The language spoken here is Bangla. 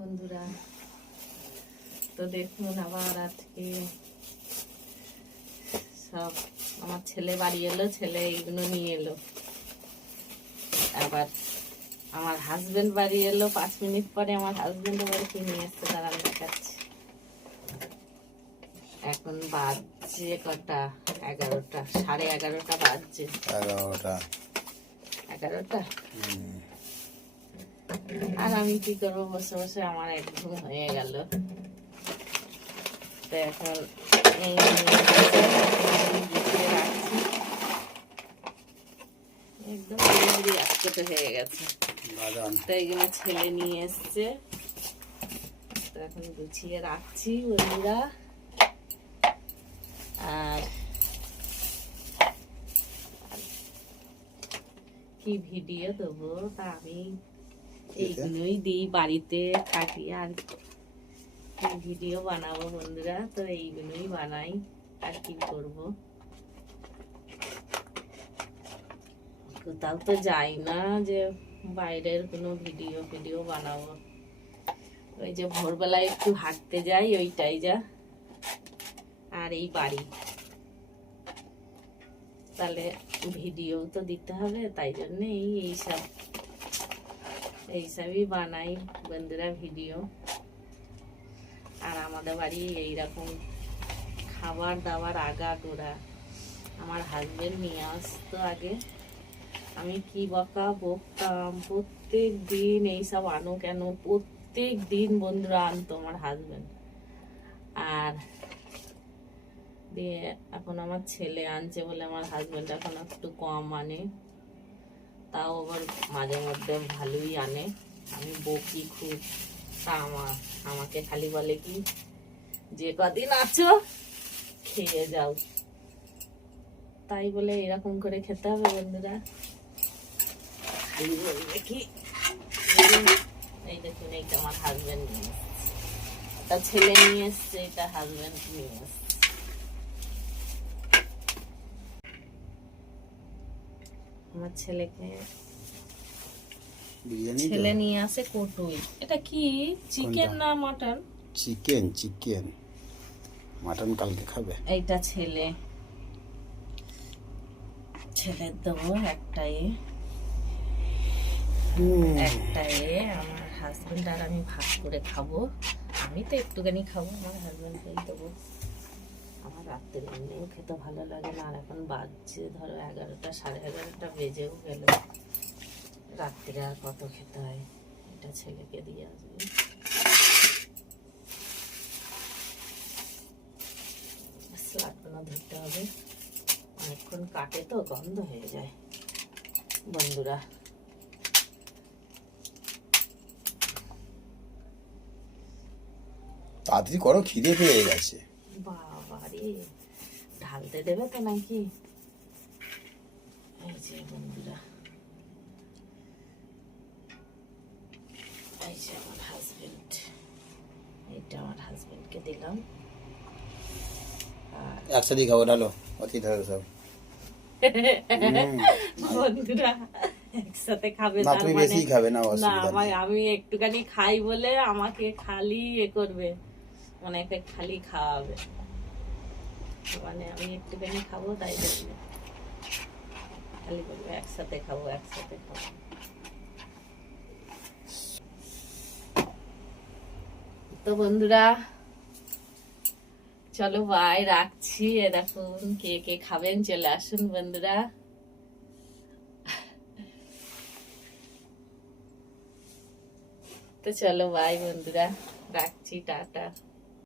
বন্ধুরা, তো দেখুন আবার আজকে সব আমার ছেলে বাড়ি এলো, ছেলে এইগুলো নিয়ে এলো। আবার আমার হাজবেন্ড বাড়ি এলো 5 মিনিট পরে। আমার হাজবেন্ড বাড়ি কি নিয়ে এসছে তারা দেখাচ্ছি। এখন বাজছে কটা? 11টা, 11:30 বাজছে। 11টা। আর আমি কি করবো, বসে বসে আমার একদম হয়ে গেল। তো এখন এই একদম আজকে হয়ে গেছে। তো এইগুলো ছেলে নিয়ে এসছে, তো এখন গুছিয়ে রাখছি বন্ধুরা। আর কি ভিডিও দেবো, তা আমি এইগুলোই দিই, বাড়িতে থাকি আর ভিডিও বানাবো বন্ধুরা। তো এইগুলোই বানাই, আর কি করব। কোথাও তো যাই না যে বাইরের কোনো ভিডিও বানাবো। ওই যে ভোরবেলায় একটু হাঁটতে যাই, ওইটাই যা। আর এই বাড়ি, তাহলে ভিডিও তো দিতে হবে, তাই জন্য এইসবই বানাই বন্ধুরা ভিডিও। আর আমাদের বাড়ি এইরকম খাবার দাবার আগাগোড়া আমার হাজবেন্ড নিয়ে আসতো আগে। আমি কি বকতাম, প্রত্যেক দিন এইসব আনো কেন, প্রত্যেক দিন বন্ধুরা আনতো আমার হাজবেন্ড। আর দিয়ে এখন আমার ছেলে আনছে বলে আমার হাজবেন্ড এখন একটু কম আনে, তাও আবার মাঝে মধ্যে ভালোই আনে। আমি বকি খুব, তা আমাকে খালি বলে কি, যে কদিন আছো খেয়ে যাও। তাই বলে এরকম করে খেতে হবে বন্ধুরা? খালি বলবে কি। এই দেখুন, এইটা আমার হাজবেন্ড নিয়ে এসছে, এটা ছেলে নিয়ে এসছে, এটা হাজবেন্ড নিয়ে এসছে। আমার ছেলে নিয়ে আসে কটুই। এটা কি চিকেন না মাটন? চিকেন। মাটন কালকে খাবে। এইটা ছেলের দেবো একটাই। আমার হাজবেন্ড আর আমি ভাগ করে খাবো। আমি তো একটুখানি খাবো, আমার হাজবেন্ডকেই দেবো। আমার রাত্রের এমনিও খেতে ভালো লাগে না। আর এখন বাজছে ধরো 11টা, 11:30 বেজেও গেল। রাত্রে আর কত খেতে হয়। এটা ছেলেকে দিয়ে আসবে। স্লাটগুলো ধরতে হবে, অনেকক্ষণ কাটে তো গন্ধ হয়ে যায় বন্ধুরা। তাড়াতাড়ি করো, খিদে পেয়ে গেছে। বাবারে, ঢালতে দেবে তো নাকি? এই যে বন্ধুরা, এই যে আমার হাজবেন্ড, এইটা আমার হাজবেন্ডকে দিলাম। একসাথে খাবো, ঢালো অতি ঢালো সব। বন্ধুরা একসাথে খাবে, না তুমি বেশি খাবে না, অসুবিধা নেই। আমি একটুখানি খাই বলে আমাকে খালি করবে, মানে খালি খাওয়াবে। মানে আমি একটুখানি খাবো, তাই জন্য খালি বলবে একসাথে খাবো। তো বন্ধুরা চলো বাই, রাখছি। দেখুন কে কে খাবেন চলে আসুন বন্ধুরা। তো চলো বাই বন্ধুরা, রাখছি, টাটা।